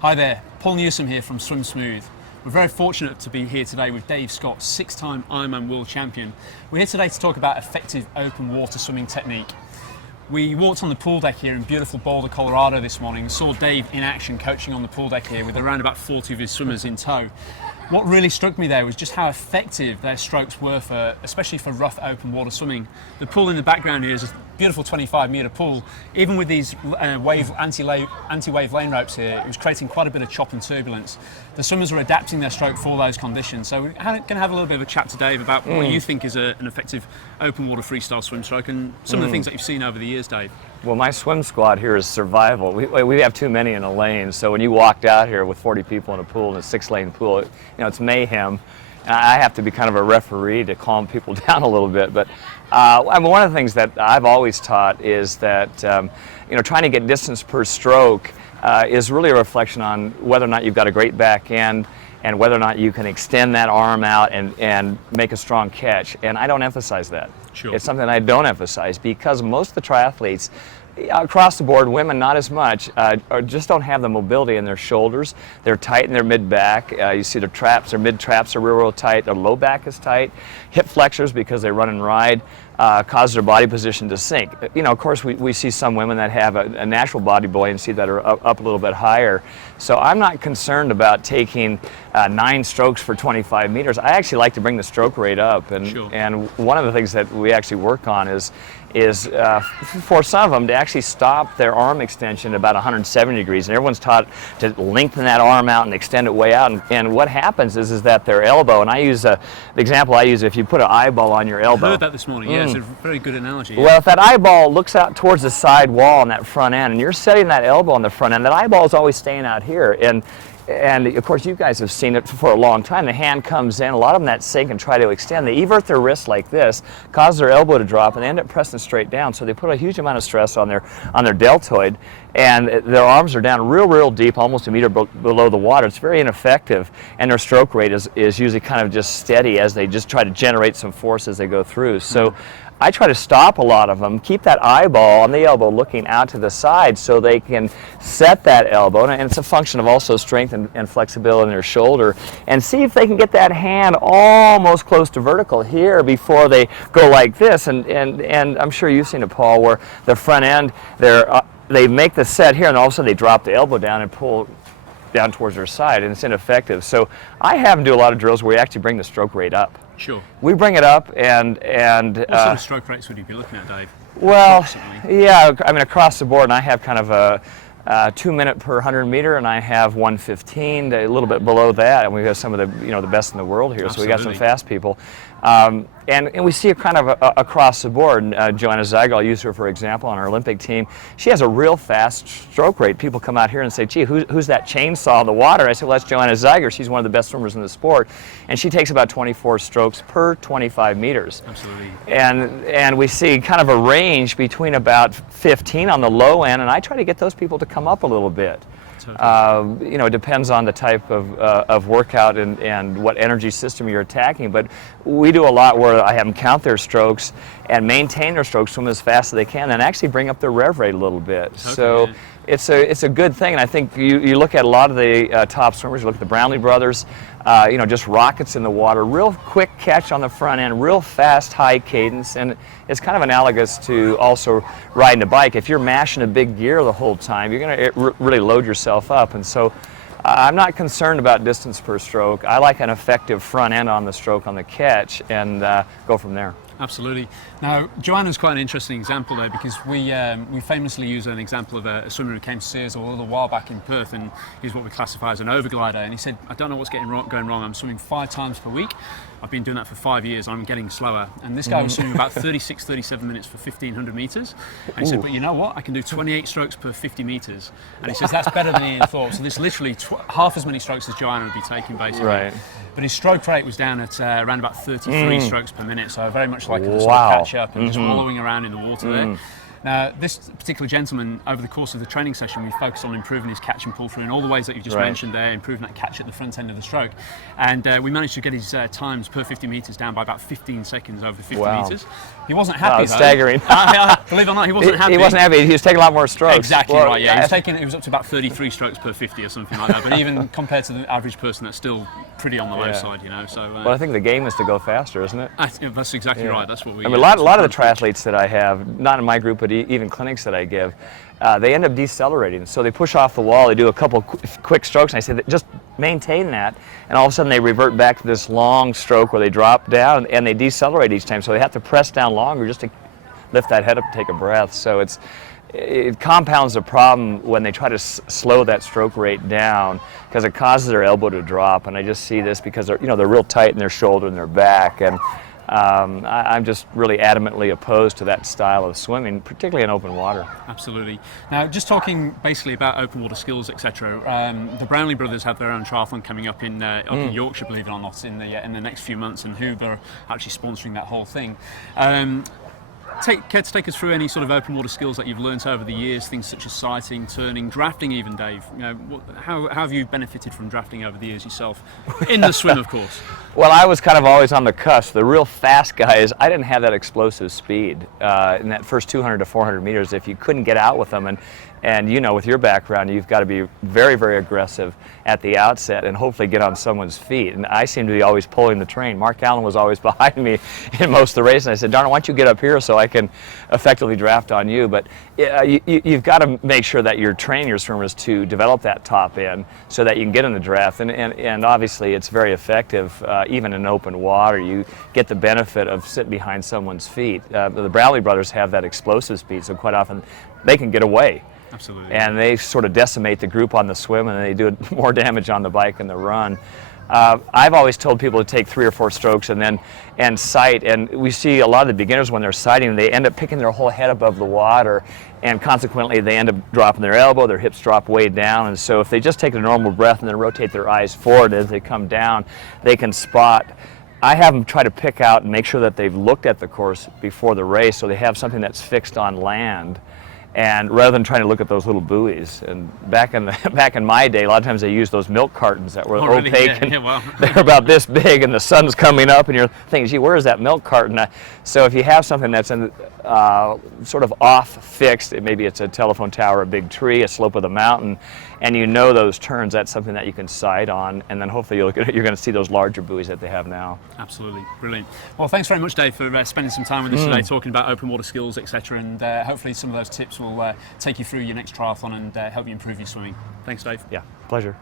Hi there, Paul Newsome here from Swim Smooth. We're very fortunate to be here today with Dave Scott, 6-time Ironman world champion. We're here today to talk about effective open water swimming technique. We walked on the pool deck here in beautiful Boulder, Colorado this morning and saw Dave in action coaching on the pool deck here with around about 40 of his swimmers in tow. What really struck me there was just how effective their strokes were, especially for rough open water swimming. The pool in the background here is a beautiful 25-metre pool. Even with these anti-wave lane ropes here, it was creating quite a bit of chop and turbulence. The swimmers were adapting their stroke for those conditions. So we're going to have a little bit of a chat to Dave about what you think is an effective open water freestyle swim stroke and some of the things that you've seen over the years, Dave. Well, my swim squad here is survival. We have too many in a lane, so when you walked out here with 40 people in a pool, in a 6-lane pool, it's mayhem. And I have to be kind of a referee to calm people down a little bit. But one of the things that I've always taught is that trying to get distance per stroke is really a reflection on whether or not you've got a great back end and whether or not you can extend that arm out and make a strong catch. And I don't emphasize that. Sure. It's something I don't emphasize because most of the triathletes, across the board, women not as much, just don't have the mobility in their shoulders. They're tight in their mid-back. You see their traps, their mid-traps are real tight. Their low back is tight. Hip flexors, because they run and ride, cause their body position to sink. Of course, we see some women that have a natural body buoyancy that are up a little bit higher. So I'm not concerned about taking 9 strokes for 25 meters. I actually like to bring the stroke rate up. And, Sure. and one of the things that we actually work on is for some of them to actually stop their arm extension at about 170 degrees. And everyone's taught to lengthen that arm out and extend it way out. And what happens is that their elbow, and I use the example I use, if you put an eyeball on your elbow. I heard that this morning, yeah, it's a very good analogy. Yeah. Well, if that eyeball looks out towards the side wall on that front end, and you're setting that elbow on the front end, that eyeball is always staying out here. And of course, you guys have seen it for a long time. The hand comes in, a lot of them that sink and try to extend. They evert their wrist like this, cause their elbow to drop, and they end up pressing straight down. So they put a huge amount of stress on their deltoid, and their arms are down real deep, almost a meter below the water. It's very ineffective, and their stroke rate is usually kind of just steady as they just try to generate some force as they go through. So I try to stop a lot of them, keep that eyeball on the elbow looking out to the side so they can set that elbow, and it's a function of also strength and flexibility in their shoulder, and see if they can get that hand almost close to vertical here before they go like this. And I'm sure you've seen it, Paul, where the front end, they make the set here, and all of a sudden they drop the elbow down and pull down towards their side, and it's ineffective. So I have them do a lot of drills where we actually bring the stroke rate up. Sure. We bring it up and what sort of stroke rates would you be looking at, Dave? Well, yeah, I mean across the board, and I have kind of a 2 minute per 100 meter, and I have 1:15, a little bit below that, and we have some of the the best in the world here. Absolutely. So we got some fast people. And we see it kind of across the board. Joanna Zeiger, I'll use her for example, on our Olympic team. She has a real fast stroke rate. People come out here and say, gee, who's that chainsaw in the water? I said, well, that's Joanna Zeiger. She's one of the best swimmers in the sport. And she takes about 24 strokes per 25 meters. Absolutely. And we see kind of a range between about 15 on the low end, and I try to get those people to come up a little bit. It depends on the type of workout and what energy system you're attacking, but we do a lot where I have them count their strokes and maintain their strokes, swim as fast as they can, and actually bring up their rev rate a little bit. Okay, so yeah. it's a good thing, and I think you look at a lot of the top swimmers, you look at the Brownlee brothers, just rockets in the water, real quick catch on the front end, real fast, high cadence, and it's kind of analogous to also riding a bike. If you're mashing a big gear the whole time, you're going to really load yourself up, and so I'm not concerned about distance per stroke. I like an effective front end on the stroke on the catch, and go from there. Absolutely. Now, Joanna's quite an interesting example though, because we famously use an example of a swimmer who came to Sears a little while back in Perth, and he's what we classify as an overglider, and he said, I don't know what's going wrong, I'm swimming 5 times per week. I've been doing that for 5 years, I'm getting slower. And this guy was swimming about 36, 37 minutes for 1,500 meters. And he said, but you know what? I can do 28 strokes per 50 meters. And he says, that's better than he thought. So this literally half as many strokes as Joanna would be taking, basically. Right. But his stroke rate was down at around about 33 strokes per minute, so very much like a sort of catch up and just wallowing around in the water there. Now, this particular gentleman, over the course of the training session, we focused on improving his catch and pull through in all the ways that you've just mentioned there, improving that catch at the front end of the stroke. And we managed to get his times per 50 metres down by about 15 seconds over 50 metres. He wasn't happy, though. Staggering. Believe it or not, he wasn't happy. He wasn't happy. He was taking a lot more strokes. Exactly right, yeah. He was up to about 33 strokes per 50 or something like that. But even compared to the average person, that's still pretty on the low side, you know. So, well, I think the game is to go faster, isn't it? That's exactly right. That's what we. I mean, a lot of the triathletes that I have, not in my group, but even clinics that I give, they end up decelerating. So they push off the wall, they do a couple quick strokes, and I say that just maintain that, and all of a sudden they revert back to this long stroke where they drop down and they decelerate each time. So they have to press down longer just to lift that head up and take a breath. So it compounds the problem when they try to slow that stroke rate down, because it causes their elbow to drop. And I just see this because they're real tight in their shoulder and their back, and I'm just really adamantly opposed to that style of swimming, particularly in open water. Absolutely. Now, just talking basically about open water skills, etc. The Brownlee brothers have their own triathlon coming up in Yorkshire, believe it or not, in the next few months, and Hoover are actually sponsoring that whole thing. Care to take us through any sort of open water skills that you've learnt over the years, things such as sighting, turning, drafting even, Dave? You know, how have you benefited from drafting over the years yourself? In the swim, of course. Well, I was kind of always on the cusp. The real fast guys, I didn't have that explosive speed in that first 200 to 400 meters. If you couldn't get out with them, and you know, with your background, you've got to be very, very aggressive at the outset and hopefully get on someone's feet. And I seem to be always pulling the train. Mark Allen was always behind me in most of the race, and I said, darn it, why don't you get up here so I can effectively draft on you? But you've got to make sure that you're training your swimmers to develop that top end so that you can get in the draft. And obviously it's very effective, even in open water. You get the benefit of sitting behind someone's feet. The Brownlee brothers have that explosive speed, so quite often they can get away. Absolutely. And they sort of decimate the group on the swim, and they do more damage on the bike and the run. I've always told people to take 3 or 4 strokes and sight, and we see a lot of the beginners when they're sighting, they end up picking their whole head above the water, and consequently they end up dropping their elbow, their hips drop way down. And so if they just take a normal breath and then rotate their eyes forward as they come down, they can spot. I have them try to pick out and make sure that they've looked at the course before the race, so they have something that's fixed on land, and rather than trying to look at those little buoys. And back in my day, a lot of times they used those milk cartons that were opaque, and they're about this big, and the sun's coming up, and you're thinking, gee, where is that milk carton? So if you have something that's sort of off fixed, maybe it's a telephone tower, a big tree, a slope of the mountain, and you know those turns, that's something that you can sight on, and then hopefully you're going to see those larger buoys that they have now. Absolutely, brilliant. Well, thanks very much, Dave, for spending some time with us today, talking about open water skills, etc. And hopefully some of those tips will take you through your next triathlon and help you improve your swimming. Thanks, Dave. Yeah, pleasure.